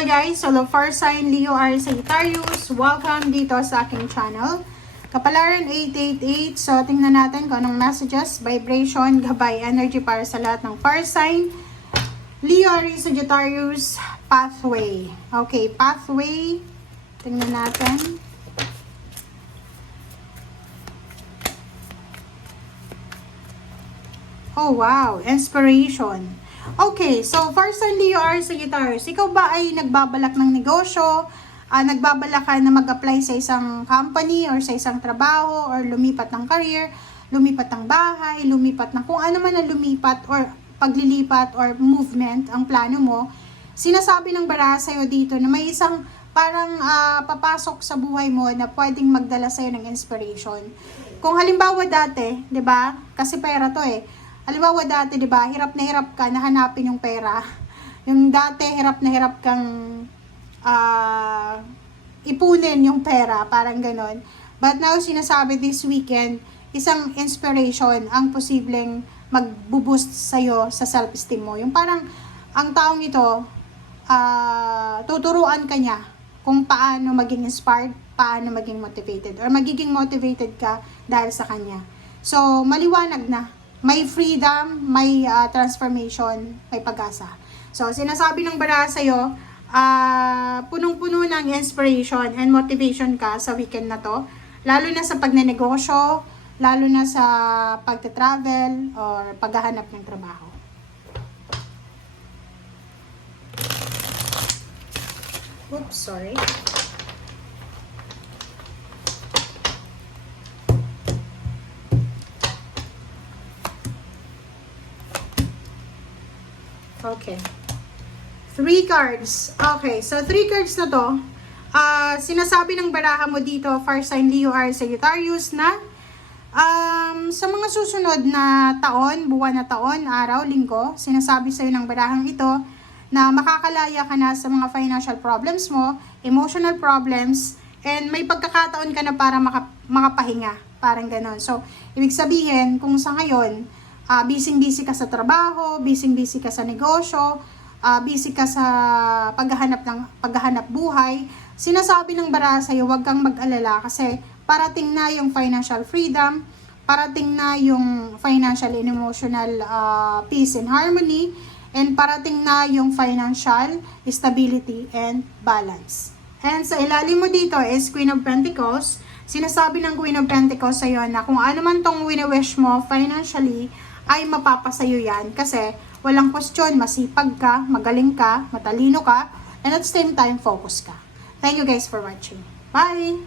Hello guys! So, fire sign Leo Aries Sagittarius. Welcome dito sa aking channel. Kapalaran 888. So, tingnan natin kung anong messages, vibration, gabay, energy para sa lahat ng fire sign Leo Aries Sagittarius. Pathway. Okay, pathway. Tingnan natin. Oh wow, inspiration. Okay, so first on Leo Aries Sagittarius, ikaw ba ay nagbabalak ng negosyo? Nagbabalak ka na mag-apply sa isang company or sa isang trabaho or lumipat ng career, lumipat ng bahay, lumipat ng kung ano man ang lumipat or paglilipat or movement ang plano mo. Sinasabi ng baraha sa'yo dito na may isang parang papasok sa buhay mo na pwedeng magdala sa'yo ng inspiration. Kung halimbawa dati, 'di ba? Kasi pera 'to eh. Halimbawa dati, 'di ba, hirap na hirap ka na hanapin yung pera. Yung dati hirap na hirap kang ipunin yung pera, parang ganon. But now sinasabi this weekend, isang inspiration ang posibleng magbo-boost sa'yo sa self-esteem mo. Yung parang ang taong ito, tuturuan ka niya kung paano maging inspired, paano maging motivated, or magiging motivated ka dahil sa kanya. So, maliwanag na. May freedom, may transformation, may pag-asa. So, sinasabi ng baraha sa'yo, punong-puno ng inspiration and motivation ka sa weekend na to. Lalo na sa pagnenegosyo, lalo na sa pagta-travel or paghahanap ng trabaho. Oops, sorry. Okay. 3 cards. Okay, so 3 cards na to. Sinasabi ng baraha mo dito, fire sign Leo Aries Sagittarius, na sa mga susunod na taon, buwan na taon, araw, linggo, sinasabi sa'yo ng barahang ito na makakalaya ka na sa mga financial problems mo, emotional problems, and may pagkakataon ka na para makapahinga. Parang ganon. So, ibig sabihin, kung sa ngayon, busy-busy ka sa trabaho, busy-busy ka sa negosyo, busy ka sa paghahanap buhay, sinasabi ng baraha sa'yo, huwag kang mag-alala kasi parating na yung financial freedom, parating na yung financial and emotional peace and harmony, and parating na yung financial stability and balance. And sa ilalim mo dito is Queen of Pentacles. Sinasabi ng Queen of Pentacles sa'yo na kung ano man tong wini-wish mo financially, ay mapapasayo yan kasi walang question, masipag ka, magaling ka, matalino ka, and at the same time, focus ka. Thank you guys for watching. Bye!